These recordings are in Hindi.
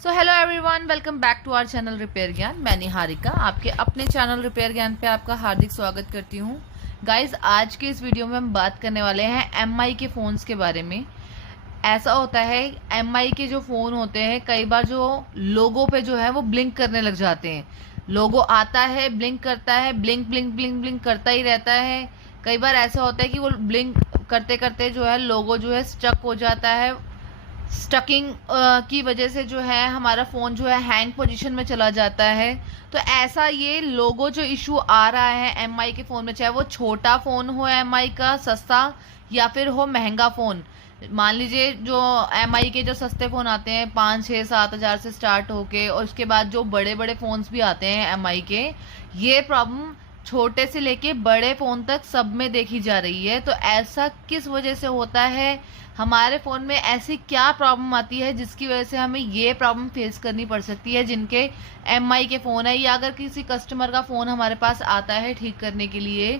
So hello everyone, welcome back to our channel repair Gyan. मैं निहारिका आपके अपने चैनल रिपेयर ज्ञान पे आपका हार्दिक स्वागत करती हूँ। गाइज, आज के इस वीडियो में हम बात करने वाले हैं एमआई के फ़ोन्स के बारे में। ऐसा होता है एमआई के जो फ़ोन होते हैं, कई बार जो लोगो पे जो है वो ब्लिंक करने लग जाते हैं। लोगो आता है, ब्लिंक करता है, ब्लिंक ब्लिंक ब्लिंक ब्लिंक करता ही रहता है। कई बार ऐसा होता है कि वो ब्लिंक करते करते जो है लोगो जो है स्टक हो जाता है। स्टकिंग की वजह से जो है हमारा फ़ोन जो है हैंग पोजीशन में चला जाता है। तो ऐसा ये लोगो जो इशू आ रहा है एमआई के फ़ोन में, चाहे वो छोटा फ़ोन हो एमआई का सस्ता या फिर हो महंगा फ़ोन। मान लीजिए जो एमआई के जो सस्ते फ़ोन आते हैं 5-6-7 हज़ार से स्टार्ट होके, और उसके बाद जो बड़े बड़े फ़ोन्स भी आते हैं एमआई के, ये प्रॉब्लम छोटे से लेके बड़े फ़ोन तक सब में देखी जा रही है। तो ऐसा किस वजह से होता है, हमारे फ़ोन में ऐसी क्या प्रॉब्लम आती है जिसकी वजह से हमें ये प्रॉब्लम फेस करनी पड़ सकती है जिनके एमआई के फ़ोन है, या अगर किसी कस्टमर का फ़ोन हमारे पास आता है ठीक करने के लिए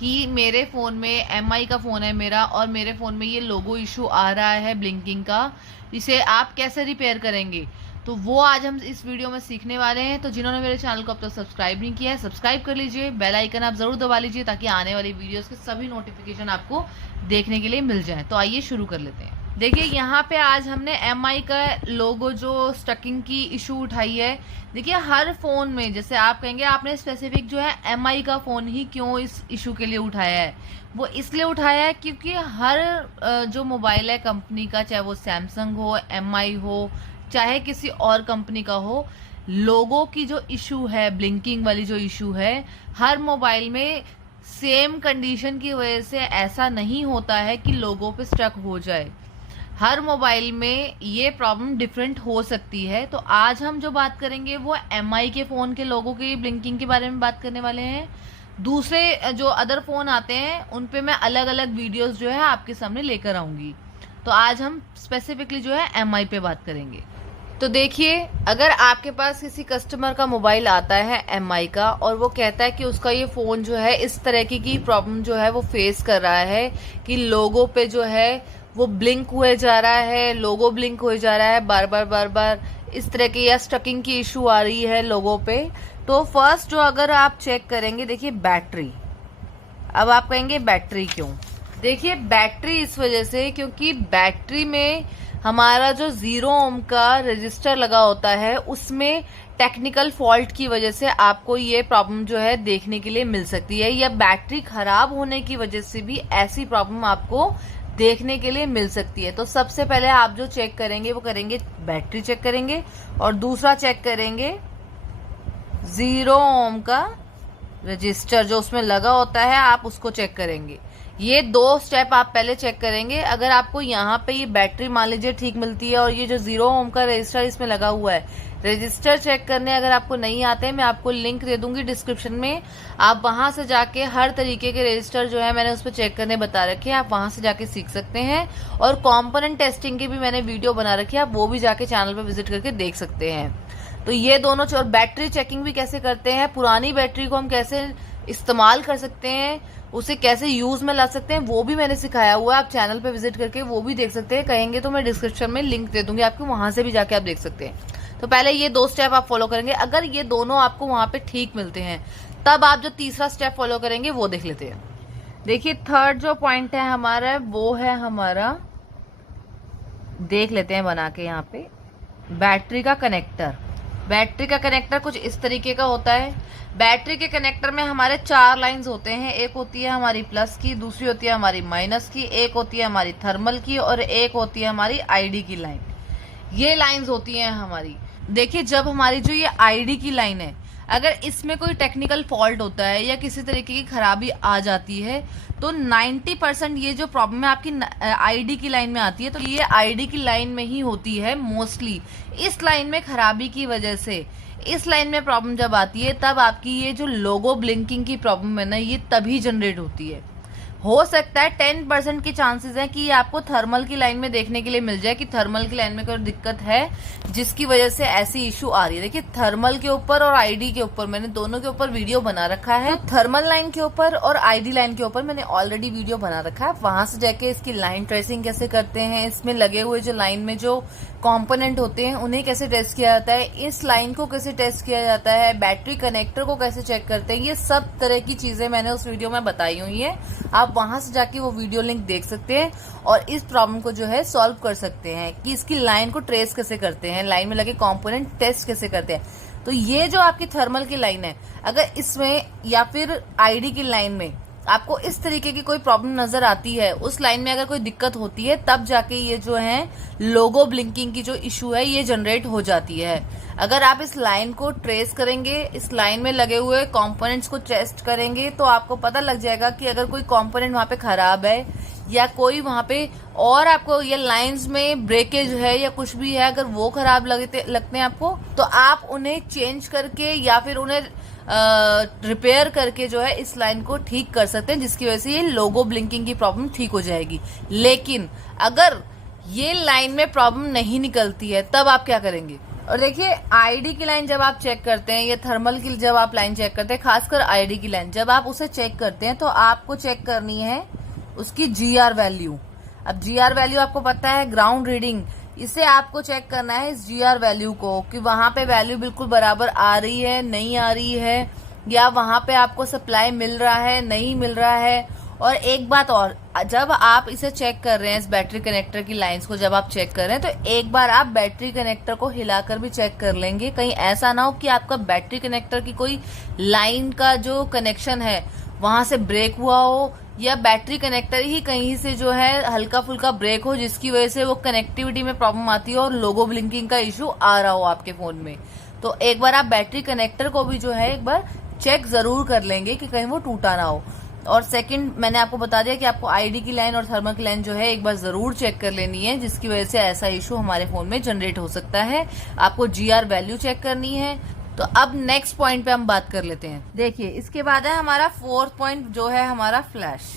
कि मेरे फ़ोन में एमआई का फ़ोन है मेरा और मेरे फ़ोन में ये लोगो इशू आ रहा है ब्लिंकिंग का, इसे आप कैसे रिपेयर करेंगे, तो वो आज हम इस वीडियो में सीखने वाले हैं। तो जिन्होंने मेरे चैनल को अब तक सब्सक्राइब नहीं किया है, सब्सक्राइब कर लीजिए, बेल आइकन आप ज़रूर दबा लीजिए ताकि आने वाली वीडियोस के सभी नोटिफिकेशन आपको देखने के लिए मिल जाए। तो आइए शुरू कर लेते हैं। देखिए, यहाँ पे आज हमने एमआई का लोगो जो स्टकिंग की इशू उठाई है। देखिए, हर फ़ोन में, जैसे आप कहेंगे आपने स्पेसिफिक जो है एमआई का फ़ोन ही क्यों इस इशू के लिए उठाया है, वो इसलिए उठाया है क्योंकि हर जो मोबाइल है कंपनी का, चाहे वो सैमसंग हो, एमआई हो, चाहे किसी और कंपनी का हो, लोगो की जो इशू है, ब्लिंकिंग वाली जो इशू है, हर मोबाइल में सेम कंडीशन की वजह से ऐसा नहीं होता है कि लोगो पे स्टक हो जाए। हर मोबाइल में ये प्रॉब्लम डिफरेंट हो सकती है। तो आज हम जो बात करेंगे वो एमआई के फ़ोन के लोगों की ब्लिंकिंग के बारे में बात करने वाले हैं। दूसरे जो अदर फ़ोन आते हैं उन पे मैं अलग अलग वीडियोस जो है आपके सामने लेकर आऊँगी। तो आज हम स्पेसिफिकली जो है एमआई पे बात करेंगे। तो देखिए, अगर आपके पास किसी कस्टमर का मोबाइल आता है एमआई का और वो कहता है कि उसका ये फ़ोन जो है इस तरह की प्रॉब्लम जो है वो फेस कर रहा है कि लोगो पे जो है वो ब्लिंक हुए जा रहा है, लोगो ब्लिंक हुए जा रहा है बार बार इस तरह की, या स्टकिंग की इशू आ रही है लोगो पे, तो फर्स्ट जो अगर आप चेक करेंगे, देखिए बैटरी। अब आप कहेंगे बैटरी क्यों? देखिए, बैटरी इस वजह से क्योंकि बैटरी में हमारा जो 0 ओम का रजिस्टर लगा होता है उसमें टेक्निकल फॉल्ट की वजह से आपको ये प्रॉब्लम जो है देखने के लिए मिल सकती है, या बैटरी खराब होने की वजह से भी ऐसी प्रॉब्लम आपको देखने के लिए मिल सकती है। तो सबसे पहले आप जो चेक करेंगे वो करेंगे बैटरी चेक करेंगे, और दूसरा चेक करेंगे 0 ओम का रजिस्टर जो उसमें लगा होता है, आप उसको चेक करेंगे। ये 2 स्टेप आप पहले चेक करेंगे। अगर आपको यहाँ पे ये बैटरी मान लीजिए ठीक मिलती है और ये जो 0 ओम का रजिस्टर इसमें लगा हुआ है, रजिस्टर चेक करने अगर आपको नहीं आते हैं, मैं आपको लिंक दे दूंगी डिस्क्रिप्शन में, आप वहां से जाके हर तरीके के रजिस्टर जो है मैंने उस पर चेक करने बता रखे हैं, आप वहां से जाके सीख सकते हैं। और कॉम्पोनेंट टेस्टिंग की भी मैंने वीडियो बना रखी है, आप वो भी जाके चैनल पर विजिट करके देख सकते हैं। तो ये दोनों, और बैटरी चेकिंग भी कैसे करते हैं, पुरानी बैटरी को हम कैसे इस्तेमाल कर सकते हैं, उसे कैसे यूज में ला सकते हैं, वो भी मैंने सिखाया हुआ है। आप चैनल पे विजिट करके वो भी देख सकते हैं, कहेंगे तो मैं डिस्क्रिप्शन में लिंक दे दूंगी आपको, वहां से भी जाके आप देख सकते हैं। तो पहले ये 2 स्टेप आप फॉलो करेंगे। अगर ये दोनों आपको वहां पे ठीक मिलते हैं, तब आप जो तीसरा स्टेप फॉलो करेंगे वो देख लेते हैं। देखिए, थर्ड जो पॉइंट है हमारा, वो है हमारा, देख लेते हैं बना के यहाँ पे, बैटरी का कनेक्टर। बैटरी का कनेक्टर कुछ इस तरीके का होता है। बैटरी के कनेक्टर में हमारे 4 लाइंस होते हैं। एक होती है हमारी प्लस की, दूसरी होती है हमारी माइनस की, एक होती है हमारी थर्मल की, और एक होती है हमारी आईडी की लाइन। ये लाइंस होती हैं हमारी। देखिए, जब हमारी जो ये आईडी की लाइन है, अगर इसमें कोई टेक्निकल फॉल्ट होता है या किसी तरीके की खराबी आ जाती है, तो 90% ये जो प्रॉब्लम है आपकी आईडी की लाइन में आती है। तो ये आईडी की लाइन में ही होती है मोस्टली। इस लाइन में खराबी की वजह से, इस लाइन में प्रॉब्लम जब आती है, तब आपकी ये जो लोगो ब्लिंकिंग की प्रॉब्लम है ना, ये तभी जनरेट होती है। हो सकता है 10% की चांसेस है कि ये आपको थर्मल की लाइन में देखने के लिए मिल जाए कि थर्मल की लाइन में कोई दिक्कत है जिसकी वजह से ऐसी इशू आ रही है। देखिए थर्मल के ऊपर और आईडी के ऊपर मैंने दोनों के ऊपर वीडियो बना रखा है। तो थर्मल लाइन के ऊपर और आईडी लाइन के ऊपर मैंने ऑलरेडी वीडियो बना रखा है। वहां से जाके इसकी लाइन ट्रेसिंग कैसे करते हैं, इसमें लगे हुए जो लाइन में जो कंपोनेंट होते हैं उन्हें कैसे टेस्ट किया जाता है, इस लाइन को कैसे टेस्ट किया जाता है, बैटरी कनेक्टर को कैसे चेक करते हैं, ये सब तरह की चीजें मैंने उस वीडियो में बताई हुई है। आप वहां से जाके वो वीडियो लिंक देख सकते हैं और इस प्रॉब्लम को जो है सॉल्व कर सकते हैं कि इसकी लाइन को ट्रेस कैसे करते हैं, लाइन में लगे कंपोनेंट टेस्ट कैसे करते हैं। तो ये जो आपकी थर्मल की लाइन है, अगर इसमें या फिर आईडी की लाइन में आपको इस तरीके की कोई प्रॉब्लम नजर आती है, उस लाइन में अगर कोई दिक्कत होती है, तब जाके ये जो है लोगो ब्लिंकिंग की जो इशू है ये जनरेट हो जाती है। अगर आप इस लाइन को ट्रेस करेंगे, इस लाइन में लगे हुए कंपोनेंट्स को टेस्ट करेंगे, तो आपको पता लग जाएगा कि अगर कोई कंपोनेंट वहां पे खराब है या कोई वहां पे और आपको ये लाइंस में ब्रेकेज है या कुछ भी है, अगर वो खराब लगते हैं आपको, तो आप उन्हें चेंज करके या फिर उन्हें रिपेयर करके जो है इस लाइन को ठीक कर सकते हैं, जिसकी वजह से ये लोगो ब्लिंकिंग की प्रॉब्लम ठीक हो जाएगी। लेकिन अगर ये लाइन में प्रॉब्लम नहीं निकलती है तब आप क्या करेंगे? और देखिए आईडी की लाइन जब आप चेक करते हैं या थर्मल की जब आप लाइन चेक करते हैं, खासकर आईडी की लाइन जब आप उसे चेक करते हैं तो आपको चेक करनी है उसकी जीआर वैल्यू। अब जीआर वैल्यू आपको पता है ग्राउंड रीडिंग, इसे आपको चेक करना है इस जीआर वैल्यू को कि वहां पे वैल्यू बिल्कुल बराबर आ रही है, नहीं आ रही है, या वहां पे आपको सप्लाई मिल रहा है, नहीं मिल रहा है। और एक बात और, जब आप इसे चेक कर रहे हैं, इस बैटरी कनेक्टर की लाइंस को जब आप चेक कर रहे हैं, तो एक बार आप बैटरी कनेक्टर को हिलाकर भी चेक कर लेंगे। कहीं ऐसा ना हो कि आपका बैटरी कनेक्टर की कोई लाइन का जो कनेक्शन है वहां से ब्रेक हुआ हो, या बैटरी कनेक्टर ही कहीं से जो है हल्का फुल्का ब्रेक हो, जिसकी वजह से वो कनेक्टिविटी में प्रॉब्लम आती है और लोगो ब्लिंकिंग का इश्यू आ रहा हो आपके फोन में। तो एक बार आप बैटरी कनेक्टर को भी जो है एक बार चेक जरूर कर लेंगे कि कहीं वो टूटा ना हो। और सेकंड, मैंने आपको बता दिया कि आपको आईडी की लाइन और थर्मल की लाइन जो है एक बार जरूर चेक कर लेनी है, जिसकी वजह से ऐसा इशू हमारे फोन में जनरेट हो सकता है। आपको जीआर वैल्यू चेक करनी है। तो अब नेक्स्ट पॉइंट पे हम बात कर लेते हैं। देखिए इसके बाद है हमारा फोर्थ पॉइंट जो है हमारा फ्लैश।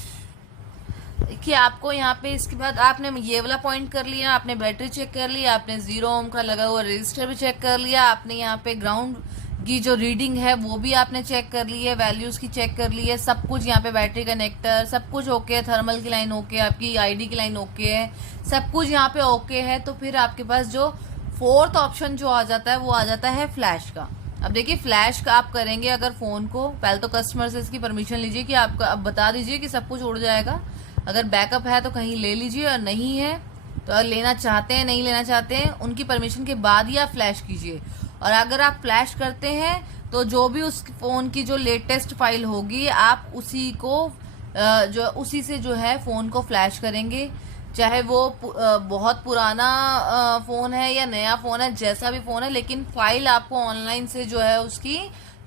देखिए आपको यहाँ पे इसके बाद आपने ये वाला पॉइंट कर लिया, आपने बैटरी चेक कर लिया, आपने 0 ओम का लगा हुआ रजिस्टर भी चेक कर लिया, आपने यहाँ पे ग्राउंड की जो रीडिंग है वो भी आपने चेक कर ली है, वैल्यूज की चेक कर ली है, सब कुछ यहाँ पे बैटरी कनेक्टर सब कुछ ओके है, थर्मल की लाइन ओके है, आपकी आईडी की लाइन ओके है, सब कुछ यहाँ पे ओके है। तो फिर आपके पास जो फोर्थ ऑप्शन जो आ जाता है वो आ जाता है फ्लैश का। अब देखिए फ्लैश का आप करेंगे अगर फोन को, पहले तो कस्टमर से इसकी परमिशन लीजिए कि आपका अब बता दीजिए कि सब कुछ उड़ जाएगा। अगर बैकअप है तो कहीं ले लीजिए, और नहीं है तो अगर लेना चाहते हैं, नहीं लेना चाहते हैं, उनकी परमिशन के बाद ही आप फ्लैश कीजिए। और अगर आप फ्लैश करते हैं तो जो भी उस फोन की जो लेटेस्ट फाइल होगी आप उसी को उसी से जो है फोन को फ्लैश करेंगे, चाहे वो बहुत पुराना फोन है या नया फोन है, जैसा भी फोन है, लेकिन फाइल आपको ऑनलाइन से जो है उसकी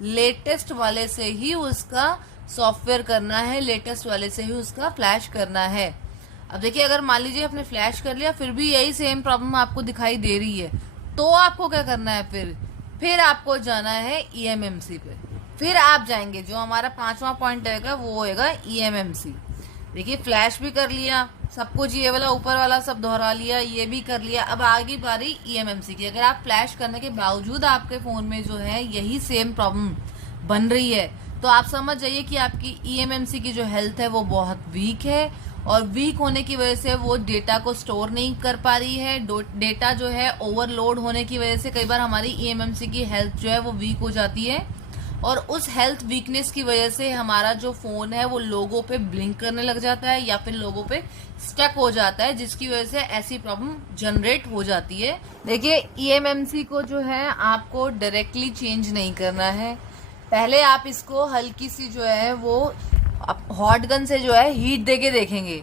लेटेस्ट वाले से ही उसका सॉफ्टवेयर करना है, लेटेस्ट वाले से ही उसका फ्लैश करना है। अब देखिए अगर मान लीजिए आपने फ्लैश कर लिया फिर भी यही सेम प्रॉब्लम आपको दिखाई दे रही है, तो आपको क्या करना है? फिर आपको जाना है EMMC पे। फिर आप जाएंगे, जो हमारा 5वां पॉइंट रहेगा वो होएगा EMMC। देखिए फ्लैश भी कर लिया, सब कुछ ये वाला ऊपर वाला सब दोहरा लिया, ये भी कर लिया। अब आगे बारी EMMC की। अगर आप फ्लैश करने के बावजूद आपके फोन में जो है यही सेम प्रॉब्लम बन रही है, तो आप समझ जाइए कि आपकी EMMC की जो हेल्थ है वो बहुत वीक है, और वीक होने की वजह से वो डेटा को स्टोर नहीं कर पा रही है। डेटा जो है ओवरलोड होने की वजह से कई बार हमारी EMMC की हेल्थ जो है वो वीक हो जाती है, और उस हेल्थ वीकनेस की वजह से हमारा जो फोन है वो लोगों पे ब्लिंक करने लग जाता है या फिर लोगों पे स्टक हो जाता है, जिसकी वजह से ऐसी प्रॉब्लम जनरेट हो जाती है। देखिए EMMC को जो है आपको डायरेक्टली चेंज नहीं करना है, पहले आप इसको हल्की सी जो है वो हॉट गन से जो है हीट देके देखेंगे,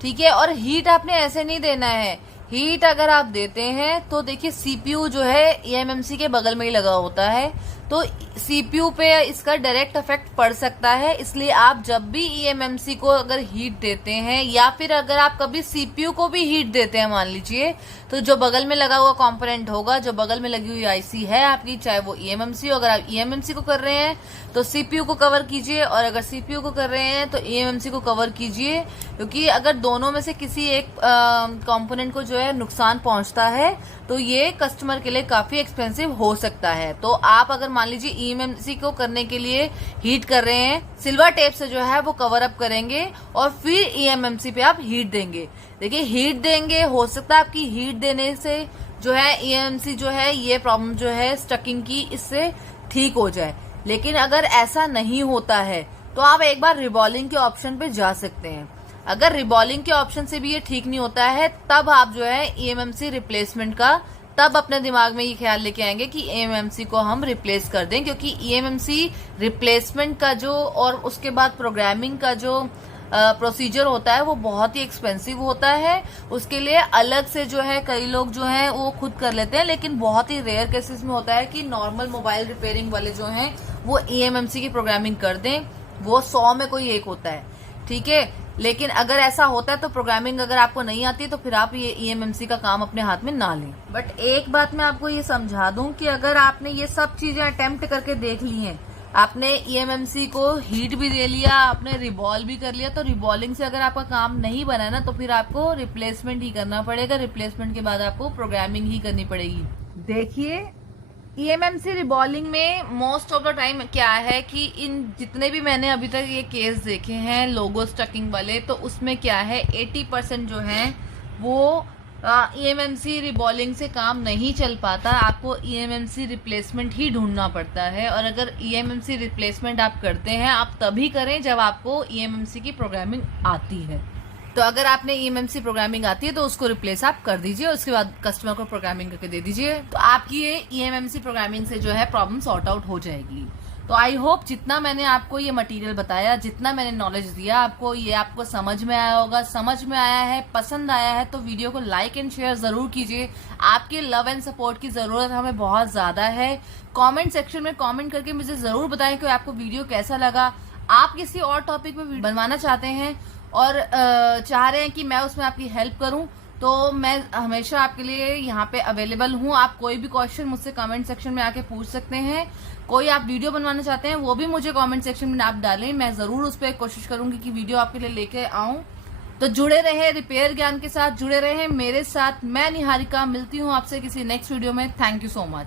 ठीक है। और हीट आपने ऐसे नहीं देना है, हीट अगर आप देते हैं तो देखिए सीपीयू जो है ईएमएमसी के बगल में ही लगा होता है, तो सीपीयू पे इसका डायरेक्ट इफेक्ट पड़ सकता है। इसलिए आप जब भी ईएमएमसी को अगर हीट देते हैं या फिर अगर आप कभी सीपीयू को भी हीट देते हैं मान लीजिए, तो जो बगल में लगा हुआ कंपोनेंट होगा, जो बगल में लगी हुई आईसी है आपकी, चाहे वो ईएमएमसी हो, अगर आप ईएमएमसी को कर रहे हैं तो सीपीयू को कवर कीजिए, और अगर सीपीयू को कर रहे हैं तो ईएमएमसी को कवर कीजिए। क्योंकि अगर दोनों में से किसी एक कंपोनेंट को जो है नुकसान पहुंचता है तो ये कस्टमर के लिए काफी एक्सपेंसिव हो सकता है। तो आप अगर मान लीजिए ईएमएमसी को करने के लिए हीट कर रहे हैं, सिल्वर टेप से जो है वो कवर अप करेंगे और फिर ईएमएमसी पे आप हीट देंगे। देखिए हीट देंगे, हो सकता है आपकी हीट देने से जो है ईएमएमसी जो है ये प्रॉब्लम जो है स्टकिंग की, इससे ठीक हो जाए। लेकिन अगर ऐसा नहीं होता है तो आप एक बार रिबॉलिंग के ऑप्शन पे जा सकते हैं। अगर रिबॉलिंग के ऑप्शन से भी ये ठीक नहीं होता है तब आप जो है ईएमएमसी रिप्लेसमेंट का तब अपने दिमाग में ये ख्याल लेके आएंगे कि ईएमएमसी को हम रिप्लेस कर दें, क्योंकि ईएमएमसी रिप्लेसमेंट का जो और उसके बाद प्रोग्रामिंग का जो प्रोसीजर होता है वो बहुत ही एक्सपेंसिव होता है। उसके लिए अलग से जो है कई लोग जो हैं वो खुद कर लेते हैं, लेकिन बहुत ही रेयर केसेस में होता है कि नॉर्मल मोबाइल रिपेयरिंग वाले जो हैं वो ईएमएमसी की प्रोग्रामिंग कर दें। वो 100 में कोई एक होता है, ठीक है। लेकिन अगर ऐसा होता है तो प्रोग्रामिंग अगर आपको नहीं आती तो फिर आप ये ईएमएमसी का काम अपने हाथ में ना लें। बट एक बात मैं आपको ये समझा दूं कि अगर आपने ये सब चीजें अटेम्प्ट करके देख ली हैं, आपने ईएमएमसी को हीट भी दे लिया, आपने रिबॉल भी कर लिया, तो रिबॉलिंग से अगर आपका काम नहीं बना ना तो फिर आपको रिप्लेसमेंट ही करना पड़ेगा। रिप्लेसमेंट के बाद आपको प्रोग्रामिंग ही करनी पड़ेगी। देखिए ईएमएमसी रिबॉलिंग में मोस्ट ऑफ द टाइम क्या है कि इन जितने भी मैंने अभी तक ये केस देखे हैं लोगो स्टकिंग वाले, तो उसमें क्या है 80% जो है वो ईएमएमसी रिबॉलिंग से काम नहीं चल पाता। आपको ईएमएमसी रिप्लेसमेंट ही ढूंढना पड़ता है, और अगर ईएमएमसी रिप्लेसमेंट आप करते हैं आप तभी करें जब आपको ईएमएमसी की प्रोग्रामिंग आती है। तो अगर आपने ईएमएमसी प्रोग्रामिंग आती है तो उसको रिप्लेस आप कर दीजिए, उसके बाद कस्टमर को प्रोग्रामिंग करके दे दीजिए, तो आपकी ये ईएमएमसी प्रोग्रामिंग से जो है प्रॉब्लम सॉर्ट आउट हो जाएगी। तो आई होप जितना मैंने आपको ये मटेरियल बताया, जितना मैंने नॉलेज दिया आपको, ये आपको समझ में आया होगा। समझ में आया है, पसंद आया है तो वीडियो को लाइक एंड शेयर जरूर कीजिए। आपके लव एंड सपोर्ट की जरूरत हमें बहुत ज्यादा है। कमेंट सेक्शन में कमेंट करके मुझे जरूर बताएं कि आपको वीडियो कैसा लगा। आप किसी और टॉपिक में बनवाना चाहते हैं और चाह रहे हैं कि मैं उसमें आपकी हेल्प करूं, तो मैं हमेशा आपके लिए यहाँ पे अवेलेबल हूँ। आप कोई भी क्वेश्चन मुझसे कमेंट सेक्शन में आके पूछ सकते हैं। कोई आप वीडियो बनवाना चाहते हैं वो भी मुझे कमेंट सेक्शन में आप डालें, मैं जरूर उस पर कोशिश करूंगी कि वीडियो आपके लिए लेके आऊं। तो जुड़े रहे रिपेयर ज्ञान के साथ, जुड़े रहे मेरे साथ। मैं निहारिका, मिलती हूँ आपसे किसी नेक्स्ट वीडियो में। Thank you so much.